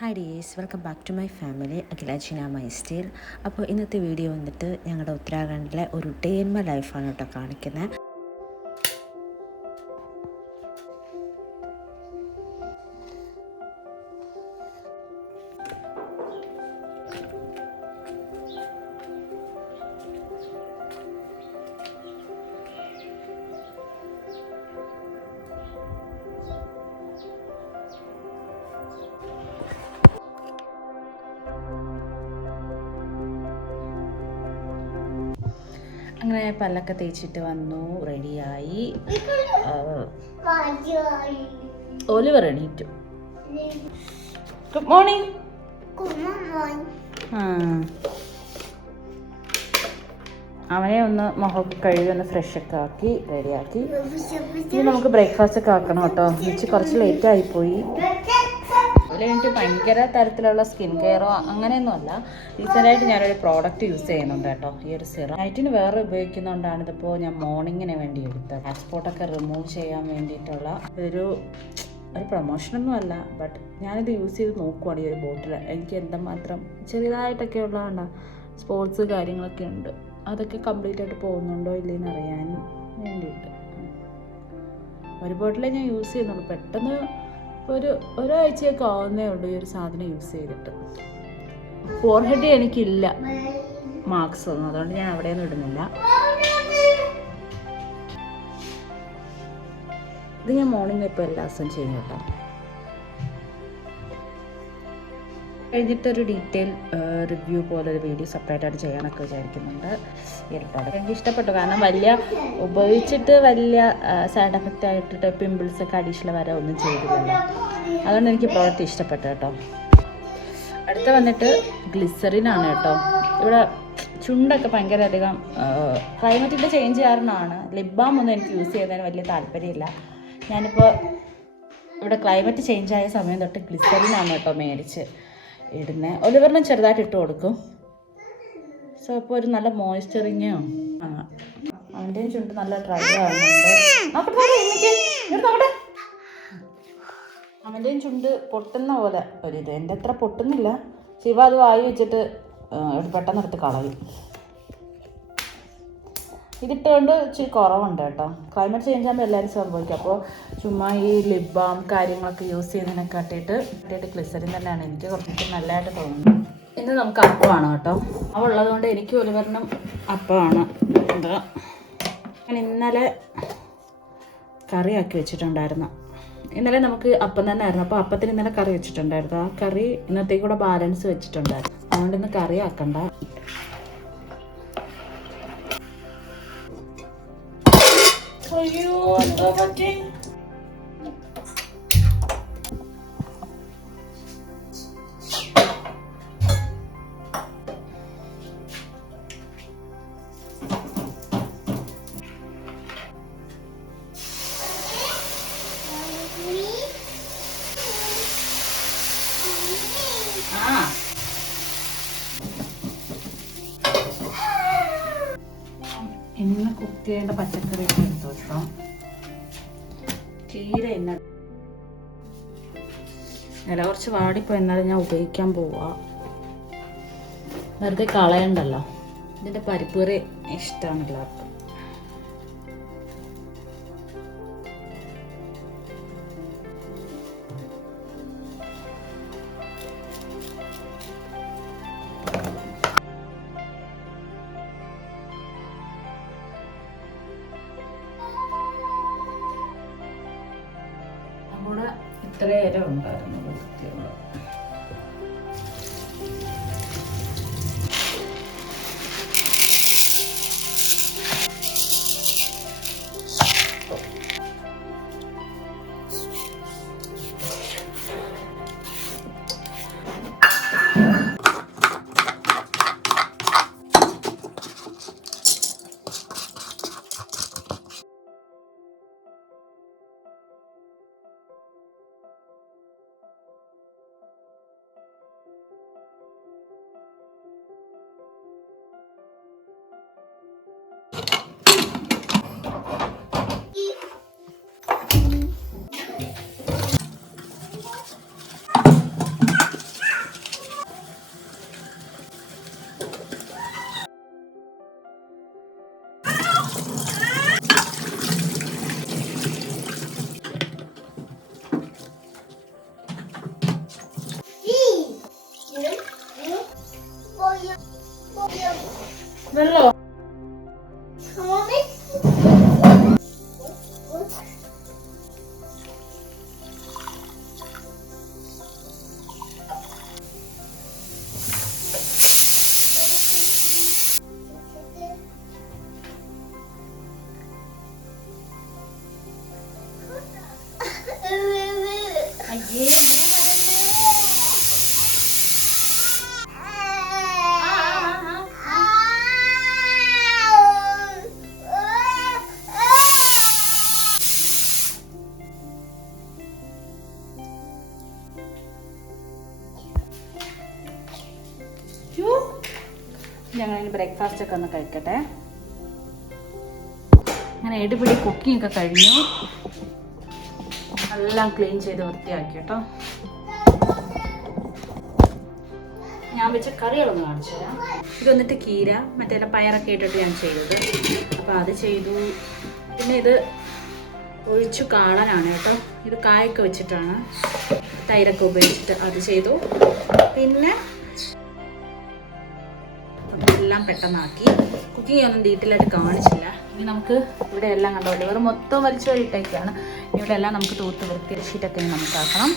Hi dears, welcome back to my family അഖിലാജിന my style. അപ്പോൾ ഇന്നത്തെ വീഡിയോ വന്നിട്ട് ഞങ്ങളുടെ ഉത്തരാഖണ്ഡിലെ ഒരു ഡേ ഇൻ മൈ ലൈഫാണ് കേട്ടോ കാണിക്കുന്നത്. അങ്ങനെ പല്ലൊക്കെ തേച്ചിട്ട് വന്നു, റെഡിയായി. ഒലിവർ എണീറ്റു. Good morning. അവനെ ഒന്ന് മുഖമൊക്കെ കഴുകി ഒന്ന് ഫ്രഷൊക്കെ ആക്കി റെഡിയാക്കി. ഇനി നമുക്ക് ബ്രേക്ക്ഫാസ്റ്റ് ഒക്കെ ആക്കണം കേട്ടോ. കുറച്ച് ലേറ്റായിപ്പോയി. അതിലെനിക്ക് ഭയങ്കര തരത്തിലുള്ള സ്കിൻ കെയറോ അങ്ങനെയൊന്നുമല്ല. റീസെൻ്റായിട്ട് ഞാനൊരു പ്രോഡക്റ്റ് യൂസ് ചെയ്യുന്നുണ്ട് കേട്ടോ. ഈ ഒരു സിറം നൈറ്റിന് വേറെ ഉപയോഗിക്കുന്നതുകൊണ്ടാണ് ഇതിപ്പോൾ ഞാൻ മോർണിംഗിന് വേണ്ടി എടുത്തത്. പാസ്പോർട്ടൊക്കെ റിമൂവ് ചെയ്യാൻ വേണ്ടിയിട്ടുള്ള ഒരു പ്രൊമോഷനൊന്നും അല്ല, ബട്ട് ഞാനിത് യൂസ് ചെയ്ത് നോക്കുവാണ്. ഈ ഒരു ബോട്ടിൽ എനിക്ക് എന്തുമാത്രം ചെറിയതായിട്ടൊക്കെ ഉള്ളതാണ് സ്പോർട്സ് കാര്യങ്ങളൊക്കെ ഉണ്ട്. അതൊക്കെ കംപ്ലീറ്റ് ആയിട്ട് പോകുന്നുണ്ടോ ഇല്ലെന്ന് അറിയാൻ വേണ്ടിയിട്ട് ഒരു ബോട്ടിലേ ഞാൻ യൂസ് ചെയ്യുന്നുള്ളൂ. പെട്ടെന്ന് ഒരാഴ്ചയൊക്കെ ആവുന്നേ ഉള്ളൂ ഈ ഒരു സാധനം യൂസ് ചെയ്തിട്ട്. ഫോർഹെഡ് എനിക്കില്ല മാർക്സ് ഒന്നും, അതുകൊണ്ട് ഞാൻ അവിടെയൊന്നും ഇടുന്നില്ല. ഇത് ഞാൻ മോർണിംഗ് ഇപ്പോൾ എല്ലാ ദിവസവും ചെയ്യും കേട്ടോ. കഴിഞ്ഞിട്ടൊരു ഡീറ്റെയിൽ റിവ്യൂ പോലെ ഒരു വീഡിയോ സെപ്പറേറ്റ് ആയിട്ട് ചെയ്യാനൊക്കെ വിചാരിക്കുന്നുണ്ട്. ഈ ഒരു പ്രോഡക്റ്റ് എനിക്ക് ഇഷ്ടപ്പെട്ടു. കാരണം ഉപയോഗിച്ചിട്ട് വലിയ സൈഡ് എഫക്റ്റ് ആയിട്ടിട്ട് പിമ്പിൾസൊക്കെ അഡീഷണൽ വരെ ഒന്നും ചെയ്തില്ലല്ലോ. അതുകൊണ്ട് എനിക്ക് പ്രോഡക്റ്റ് ഇഷ്ടപ്പെട്ടു കേട്ടോ. അടുത്ത വന്നിട്ട് ഗ്ലിസറിനാണ് കേട്ടോ. ഇവിടെ ചുണ്ടൊക്കെ ഭയങ്കര അധികം ക്ലൈമറ്റിൻ്റെ ചേഞ്ച് കാരണമാണ് ലിപ് ബാം ഒന്നും എനിക്ക് യൂസ് ചെയ്യുന്നതിന് വലിയ താല്പര്യമില്ല. ഞാനിപ്പോൾ ഇവിടെ ക്ലൈമറ്റ് ചേഞ്ച് ആയ സമയം തൊട്ട് ഗ്ലിസറിനാണ് കേട്ടോ മേടിച്ച് ഇടുന്നത്. ഒലിവറിനും ചെറുതായിട്ട് ഇട്ട് കൊടുക്കും. സോ ഇപ്പോൾ ഒരു നല്ല മോയ്സ്ചറിങ്ങോ അവൻ്റെയും ചുണ്ട് നല്ല ഡ്രൈ ആവുന്നുണ്ട്. അവൻ്റെയും ചുണ്ട് പൊട്ടുന്ന പോലെ ഒരിത്. എൻ്റെ അത്ര പൊട്ടുന്നില്ല. ശിവ അത് വായി വെച്ചിട്ട് പെട്ടെന്ന് എടുത്ത് കളയും. ഇതിട്ടുകൊണ്ട് ഇച്ചിരി കുറവുണ്ട് കേട്ടോ. ക്ലൈമറ്റ് ചേഞ്ച് ആകുമ്പോൾ എല്ലാവരും സംഭവിക്കും. അപ്പോൾ ചുമ്മാ ഈ ലിപ് ബാം കാര്യങ്ങളൊക്കെ യൂസ് ചെയ്യുന്നതിനെക്കാട്ടിയിട്ട് ഗ്ലിസറിൻ തന്നെയാണ് എനിക്ക് കുറച്ച് നല്ലതായിട്ട് തോന്നുന്നത്. ഇന്ന് നമുക്ക് അപ്പമാണ് കേട്ടോ. അവ ഉള്ളതുകൊണ്ട് എനിക്ക് ഒലിവറിനും അപ്പമാണ്. എന്താ ഞാൻ ഇന്നലെ കറിയാക്കി വെച്ചിട്ടുണ്ടായിരുന്നു. ഇന്നലെ നമുക്ക് അപ്പം തന്നെ ആയിരുന്നു. അപ്പോൾ അപ്പത്തിന് ഇന്നലെ കറി വെച്ചിട്ടുണ്ടായിരുന്നു. ആ കറി ഇന്നത്തേക്ക് കൂടെ ബാലൻസ് വെച്ചിട്ടുണ്ടായിരുന്നു. അതുകൊണ്ട് ഇന്ന് കറി ആക്കണ്ട. അയ്യോ എന്താ പറ്റി? ഇന്ന് കുക്ക് ചെയ്യേണ്ട പച്ചക്കറി എടുത്തു കേട്ടോ. ചീര ഇല കുറച്ച് വാടിപ്പോൾ എന്നാലും ഞാൻ ഉപയോഗിക്കാൻ പോവാ. വെറുതെ കളയണ്ടല്ലോ. ഇതിൻ്റെ പരിപ്പ് കറി ഇഷ്ടമാണ് എല്ലാവർക്കും. ഇത്രയേറെ ഉണ്ടായിരുന്നു വൃത്തിയുള്ള. വെള്ളോ? അയ്യേ ഞങ്ങളിനി ബ്രേക്ക്ഫാസ്റ്റ് ഒക്കെ ഒന്ന് കഴിക്കട്ടെ. അങ്ങനെ എടുപിടി കുക്കിംഗ് ഒക്കെ കഴിഞ്ഞു. എല്ലാം ക്ലീൻ ചെയ്ത് വൃത്തിയാക്കി കേട്ടോ. ഞാൻ വെച്ച കറികളൊന്ന് കാണിച്ചു തരാം. ഇത് വന്നിട്ട് കീര മറ്റേ പയറൊക്കെ ഇട്ടിട്ട് ഞാൻ ചെയ്തത്. അപ്പോൾ അത് ചെയ്തു. പിന്നെ ഇത് ഒഴിച്ചു കാണാനാണ് കേട്ടോ. ഇത് കായൊക്കെ വെച്ചിട്ടാണ്, തൈരൊക്കെ ഉപയോഗിച്ചിട്ട് അത് ചെയ്തു. പിന്നെ എല്ലാം പെട്ടെന്നാക്കി. കുക്കിംഗ് ഒന്നും ഡീറ്റെയിലായിട്ട് കാണിച്ചില്ല. ഇനി നമുക്ക് ഇവിടെ എല്ലാം കണ്ടോട്ടെ. വെറും മൊത്തം വലിച്ചു വരിട്ടൊക്കെയാണ്. ഇവിടെ എല്ലാം നമുക്ക് തൂത്ത് വൃത്തി ഷീറ്റൊക്കെ നമുക്ക് ആക്കണം.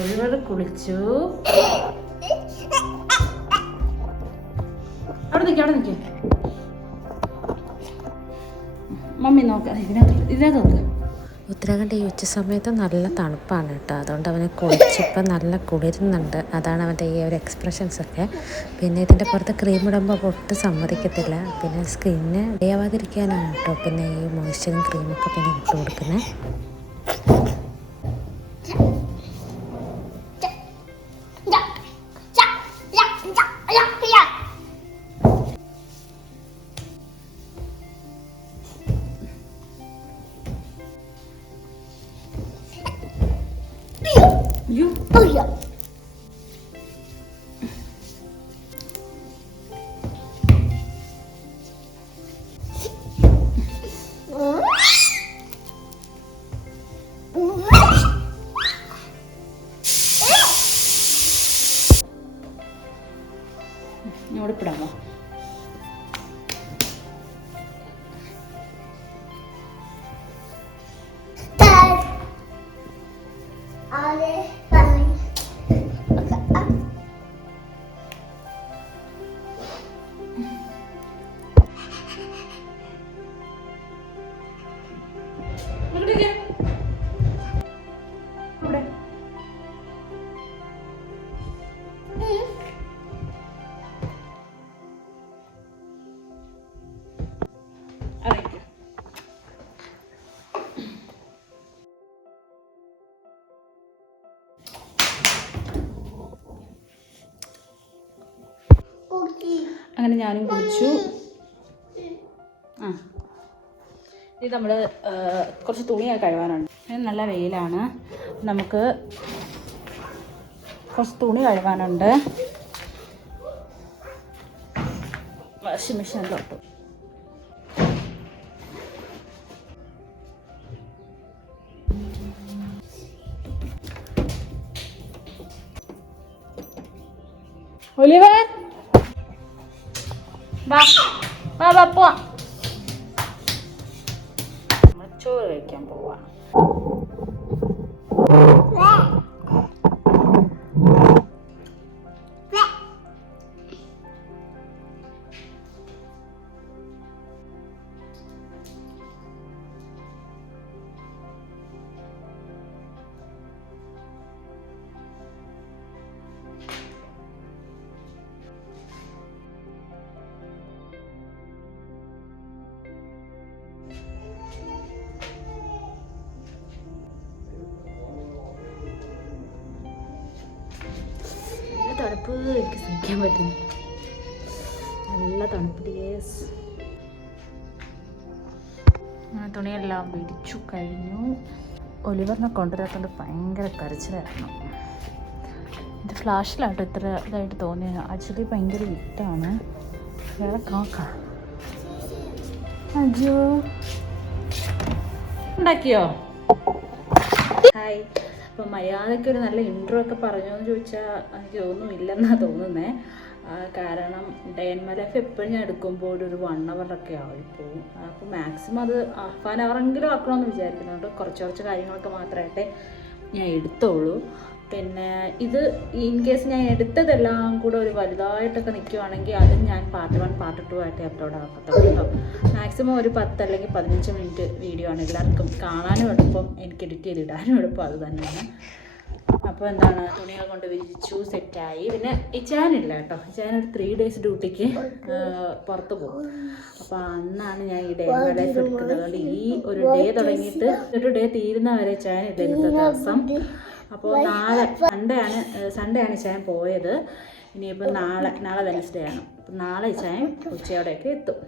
ഒരുപാട് കുളിച്ചു. അവിടെ നിൽക്കേ മമ്മി നോക്കാം. ഇതിനകത്ത് നോക്ക്. ഉത്തരാഖണ്ഡ് ഈ ഉച്ച സമയത്ത് നല്ല തണുപ്പാണ് കേട്ടോ. അതുകൊണ്ട് അവന് കുളിച്ചിപ്പം നല്ല കുളിരുന്നുണ്ട്. അതാണ് അവൻ്റെ ഈ ഒരു എക്സ്പ്രഷൻസൊക്കെ. പിന്നെ ഇതിൻ്റെ പുറത്ത് ക്രീം ഇടുമ്പോൾ ഒട്ടും സമ്മതിക്കത്തില്ല. പിന്നെ സ്കിന്ന് ഡേയാവാതിരിക്കാനാണ് കേട്ടോ പിന്നെ ഈ മോയ്സ്ചറും ക്രീമൊക്കെ പിന്നെ ഇട്ട് കൊടുക്കുന്നത്. ഉടുപ്പിടാമോ? അങ്ങനെ ഞാനും കുളിച്ചു. ഇത് നമ്മൾ കുറച്ച് തുണിയൊക്കെ കഴുകാനുണ്ട്. നല്ല വെയിലാണ്. നമുക്ക് കുറച്ച് തുണി കഴുകാനുണ്ട്. വാഷിംഗ് മെഷീനിലോട്ട് ഒലിവർ വാ വാ വാ പോവാം. ചോറ് കഴിക്കാൻ പോവാം. തണുപ്പ് എനിക്ക് സഹിക്കാൻ പറ്റുന്നു. നല്ല തണുപ്പ്. യെസ്, തുണിയെല്ലാം വിരിച്ചു കഴിഞ്ഞു. ഒലിവറിനെ കൊണ്ടുവരാത്തോണ്ട് ഭയങ്കര കരച്ചിലായിരുന്നു. ഇത് ഫ്ലാഷിലാട്ടോ ഇത്ര ഇതായിട്ട് തോന്നിയത്. ആക്ച്വലി ഭയങ്കര വിറ്റാണ്. വേറെ കാക്ക അജോ ഉണ്ടാക്കിയോ? ഹായ്. അപ്പോൾ മര്യാദയ്ക്ക് ഒരു നല്ല ഇൻട്രോ ഒക്കെ പറഞ്ഞോ എന്ന് ചോദിച്ചാൽ എനിക്ക് തോന്നുന്നു ഇല്ലെന്നാണ് തോന്നുന്നത്. കാരണം ഡേ ഇൻ മൈ ലൈഫ് എപ്പോഴും ഞാൻ എടുക്കുമ്പോൾ ഒരു 1 hour ആയിപ്പോവും. അപ്പോൾ മാക്സിമം അത് 1/2 hour ആക്കണമെന്ന് വിചാരിക്കുന്നുണ്ട്. കുറച്ച് കാര്യങ്ങളൊക്കെ മാത്രമായിട്ടേ ഞാൻ എടുത്തോളൂ. പിന്നെ ഇത് ഇൻ കേസ് ഞാൻ എടുത്തതെല്ലാം കൂടെ ഒരു വലുതായിട്ടൊക്കെ നിൽക്കുവാണെങ്കിൽ അത് ഞാൻ പാർട്ട് 1 പാർട്ട് 2 ആയിട്ട് അപ്ലോഡ് ആക്കത്തുള്ളൂ കേട്ടോ. മാക്സിമം ഒരു 10 അല്ലെങ്കിൽ 15 മിനിറ്റ് വീഡിയോ ആണ്. എല്ലാവർക്കും കാണാനും എളുപ്പം, എനിക്ക് എഡിറ്റ് ചെയ്തിടാനും എളുപ്പം അത് തന്നെയാണ്. അപ്പോൾ എന്താണ്, തുണികൾ കൊണ്ട് വിരിച്ചു സെറ്റായി. പിന്നെ ഇച്ചാനില്ല കേട്ടോ. ഇച്ചാൻ ഒരു 3 days ഡ്യൂട്ടിക്ക് പുറത്ത് പോകും. അപ്പോൾ അന്നാണ് ഞാൻ ഈ ഡേ ഇൻ മൈ ലൈഫ് എടുക്കുന്നത്. അതുകൊണ്ട് ഈ ഒരു ഡേ തുടങ്ങിയിട്ട് ഒരു ഡേ തീരുന്ന വരെ ഇച്ചാനില്ല ഇന്നത്തെ ദിവസം. അപ്പോൾ നാളെ സൺഡേ ആണ് ഇച്ചാൻ പോയത്. ഇനിയിപ്പോൾ നാളെ വെനസ്ഡേ ആണ്. അപ്പം നാളെ ഇച്ചാൻ ഉച്ചയോടെയൊക്കെ എത്തും.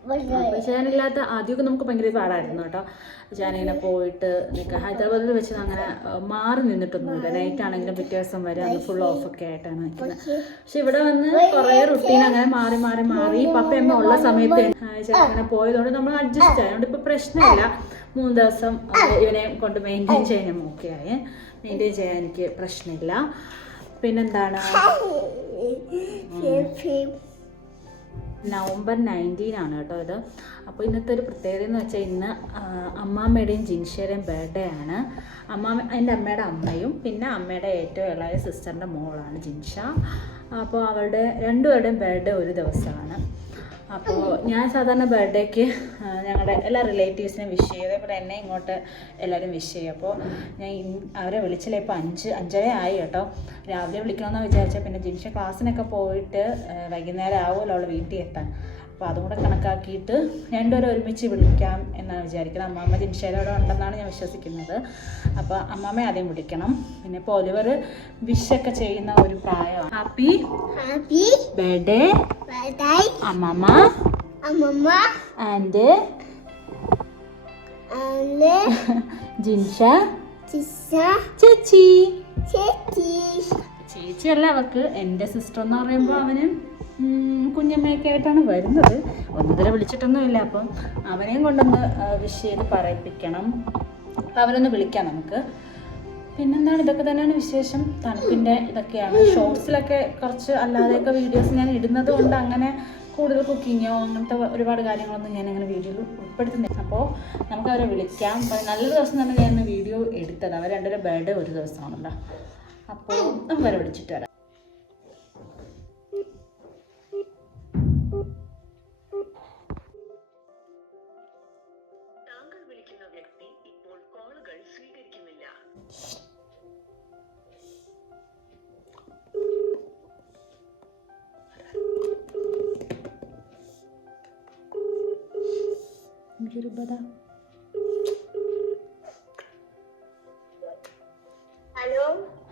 അപ്പോൾ ഇച്ചാനില്ലാത്ത ആദ്യമൊക്കെ നമുക്ക് ഭയങ്കര പാടായിരുന്നു കേട്ടോ. ഇച്ചാനിങ്ങനെ പോയിട്ട് നിൽക്കുക. ഹൈദരാബാദിൽ വെച്ച് അങ്ങനെ മാറി നിന്നിട്ടൊന്നുമില്ല. നൈറ്റ് ആണെങ്കിലും പിറ്റേ ദിവസം വരെ അന്ന് ഫുൾ ഓഫൊക്കെ ആയിട്ടാണ് നിൽക്കുന്നത്. പക്ഷെ ഇവിടെ വന്ന് കുറേ റുട്ടീൻ അങ്ങനെ മാറി പപ്പയമ്മ ഉള്ള സമയത്ത് ഇച്ചാൻ അങ്ങനെ പോയതുകൊണ്ട് നമ്മൾ അഡ്ജസ്റ്റ് ആയതുകൊണ്ട് ഇപ്പോൾ പ്രശ്നമില്ല. 3 ദിവസം ഇവനെ കൊണ്ട് മെയിൻറ്റെയിൻ ചെയ്യാൻ ഓക്കെയായി. മെയിൻറ്റെയിൻ ചെയ്യാൻ എനിക്ക് പ്രശ്നമില്ല. പിന്നെന്താണ്, November 19 ആണ് കേട്ടോ ഇത്. അപ്പോൾ ഇന്നത്തെ ഒരു പ്രത്യേകത എന്ന് വെച്ചാൽ ഇന്ന് അമ്മാമ്മയുടെയും ജിൻഷയുടെയും ബർത്ത്ഡേ ആണ്. എൻ്റെ അമ്മയുടെ അമ്മയും പിന്നെ അമ്മയുടെ ഏറ്റവും ഇളയ സിസ്റ്ററിൻ്റെ മോളാണ് ജിൻഷ. അപ്പോൾ അവരുടെ രണ്ടുപേരുടെയും ബർത്ത്ഡേ ഒരു ദിവസമാണ്. അപ്പോൾ ഞാൻ സാധാരണ ബർത്ത്ഡേക്ക് ഞങ്ങളുടെ എല്ലാ റിലേറ്റീവ്സിനെയും വിഷ് ചെയ്യും. അതേപോലെ എന്നെ ഇങ്ങോട്ട് എല്ലാവരും വിഷ് ചെയ്യും. അപ്പോൾ ഞാൻ അവരെ വിളിച്ചില്ല. ഇപ്പോൾ 5:30 ആയി കേട്ടോ. രാവിലെ വിളിക്കണമെന്ന് വിചാരിച്ചാൽ പിന്നെ ജിൻഷ ക്ലാസ്സിനൊക്കെ പോയിട്ട് വൈകുന്നേരം ആവുമല്ലോ അവൾ വീട്ടിൽ എത്താൻ. അപ്പോൾ അതും കൂടെ കണക്കാക്കിയിട്ട് രണ്ടുപേരും ഒരുമിച്ച് വിളിക്കാം എന്നാണ് വിചാരിക്കുന്നത്. അമ്മാമ്മ ജിൻഷയുടെ ഉണ്ടെന്നാണ് ഞാൻ വിശ്വസിക്കുന്നത്. അപ്പോൾ അമ്മാമ്മയെ ആദ്യം വിളിക്കണം. പിന്നെ ഇപ്പോൾ ഒലിവർ വിഷൊക്കെ ചെയ്യുന്ന ഒരു പ്രായമാണ്. ഹാപ്പി ബർത്ത്ഡേ അമ്മമ്മ ആൻഡ് ജിൻഷ ചേച്ചിയല്ല അവർക്ക്. എൻ്റെ സിസ്റ്റർ എന്ന് പറയുമ്പോൾ അവന് കുഞ്ഞമ്മയൊക്കെ ആയിട്ടാണ് വരുന്നത്. ഒന്നുതരം വിളിച്ചിട്ടൊന്നുമില്ല. അപ്പം അവനെയും കൊണ്ടൊന്ന് വിഷ് ചെയ്ത് പറയിപ്പിക്കണം. അപ്പം അവരൊന്ന് വിളിക്കാം നമുക്ക്. പിന്നെന്താണ്, ഇതൊക്കെ തന്നെയാണ് വിശേഷം. തണുപ്പിൻ്റെ ഇതൊക്കെയാണ്. ഷോർട്സിലൊക്കെ കുറച്ച് അല്ലാതെയൊക്കെ വീഡിയോസ് ഞാൻ ഇടുന്നത് കൊണ്ട് അങ്ങനെ കൂടുതൽ കുക്കിങ്ങോ അങ്ങനത്തെ ഒരുപാട് കാര്യങ്ങളൊന്നും ഞാൻ അങ്ങനെ വീഡിയോയിൽ ഉൾപ്പെടുത്തുന്നില്ല. അപ്പോൾ നമുക്ക് അവരെ വിളിക്കാം. നല്ലൊരു ദിവസം തന്നെ ഞാൻ വീഡിയോ എടുത്തത്. അവർ രണ്ടുപേരുടെ ബർത്ത്ഡേ ഒരു ദിവസമാണല്ലോ. അപ്പോൾ നമുക്ക് അവരെ വിളിച്ചിട്ട് വരാം.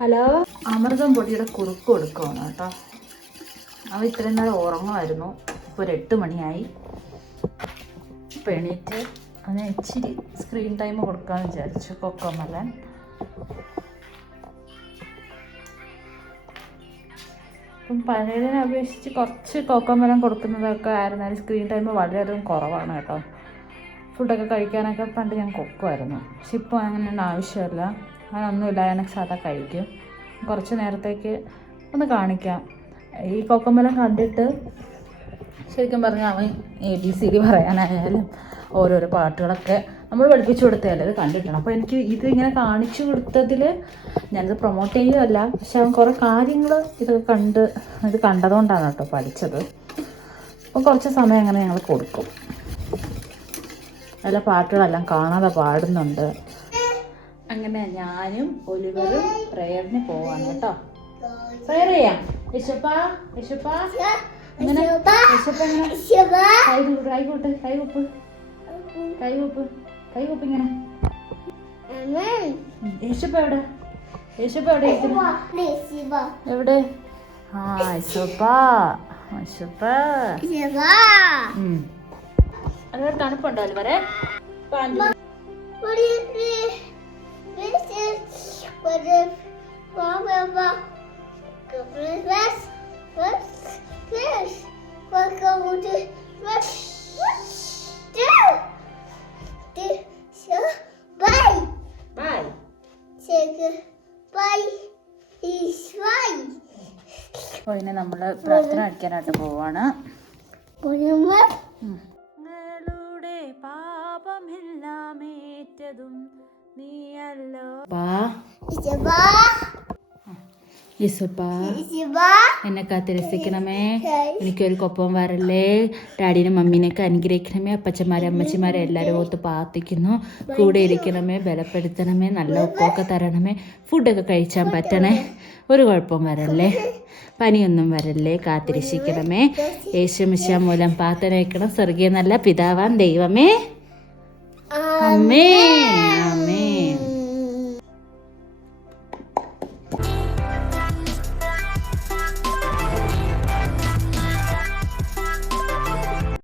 ഹലോ, അമൃതം പൊടിയുടെ കുറുക്ക് കൊടുക്കുകയാണ് കേട്ടോ. അവൻ ഇത്രയും നേരം ഉറങ്ങുമായിരുന്നു. ഇപ്പോൾ ഒരു 8 മണിയായി. ഇപ്പോൾ എണീറ്റ് അവന് ഇച്ചിരി സ്ക്രീൻ ടൈം കൊടുക്കാമെന്ന് വിചാരിച്ചു. കൊക്കോമലൻ ഇപ്പം പഴയതിനെ അപേക്ഷിച്ച് കുറച്ച് കോക്കോമലൻ കൊടുക്കുന്നതൊക്കെ ആയിരുന്നാലും സ്ക്രീൻ ടൈം വളരെയധികം കുറവാണ് കേട്ടോ. ഫുഡൊക്കെ കഴിക്കാനൊക്കെ പണ്ട് ഞാൻ കൊക്കുമായിരുന്നു. പക്ഷെ ഇപ്പോൾ അങ്ങനെയൊന്നും ആവശ്യമില്ല. അങ്ങനൊന്നുമില്ല, ഞാൻ സാധാ കഴിക്കും. കുറച്ച് നേരത്തേക്ക് ഒന്ന് കാണിക്കാം. ഈ കൊക്കോമലൻ കണ്ടിട്ട് ശരിക്കും പറഞ്ഞാൽ അവൻ ABCD പറയാനായാലും ഓരോരോ പാട്ടുകളൊക്കെ നമ്മൾ പഠിപ്പിച്ചു കൊടുത്തതല്ലേ ഇത് കണ്ടിട്ടാണ്. അപ്പോൾ എനിക്ക് ഇത് ഇങ്ങനെ കാണിച്ചു കൊടുത്തതിൽ ഞാനിത് പ്രൊമോട്ട് ചെയ്യുകയല്ല, പക്ഷെ അവൻ കുറേ കാര്യങ്ങൾ ഇത് കണ്ടതുകൊണ്ടാണ് കേട്ടോ പഠിച്ചത്. അപ്പം കുറച്ച് സമയം അങ്ങനെ ഞങ്ങൾ കൊടുക്കും. അതിലെ പാട്ടുകളെല്ലാം കാണാതെ പാടുന്നുണ്ട്. അങ്ങനെ ഞാനും ഒലിവറും പ്രേയറിന് പോവാണ് കേട്ടോ. പ്രേയർ ചെയ്യാം. യശപ്പാ ഇങ്ങനെ കൈകൂപ്പ് ഇങ്ങനെ. യേശുപ്പ എവിടെ? എവിടെ? അതുപോലെ തണുപ്പുണ്ടോ അൽവരെ? അപ്പോൾ ഇനി നമ്മൾ പ്രാർത്ഥന കഴിക്കാനായിട്ട് പോവാണ്. ഞങ്ങളുടെ പാപമെല്ലാമേറ്റതും നീയല്ലോ എന്നെ കാത്തിരസിക്കണമേ, എനിക്കൊരു കൊപ്പം വരല്ലേ. ഡാഡിനെ മമ്മീനെയൊക്കെ അനുഗ്രഹിക്കണമേ. അപ്പച്ചന്മാരെ അമ്മച്ചിമാരെ എല്ലാവരും ഒത്ത് പ്രാർത്ഥിക്കുന്നു. കൂടെ ഇരിക്കണമേ, ബലപ്പെടുത്തണമേ, നല്ല ഉപ്പൊക്കെ തരണമേ, ഫുഡൊക്കെ കഴിച്ചാൻ പറ്റണേ, ഒരു കുഴപ്പം വരല്ലേ, പനിയൊന്നും വരല്ലേ, കാത്തിരക്ഷിക്കണമേ. യേശുമിശിഹാ മൂലം പ്രാർത്ഥന വയ്ക്കണം. സ്വർഗീയ നല്ല പിതാവാൻ ദൈവമേ, അമ്മേ.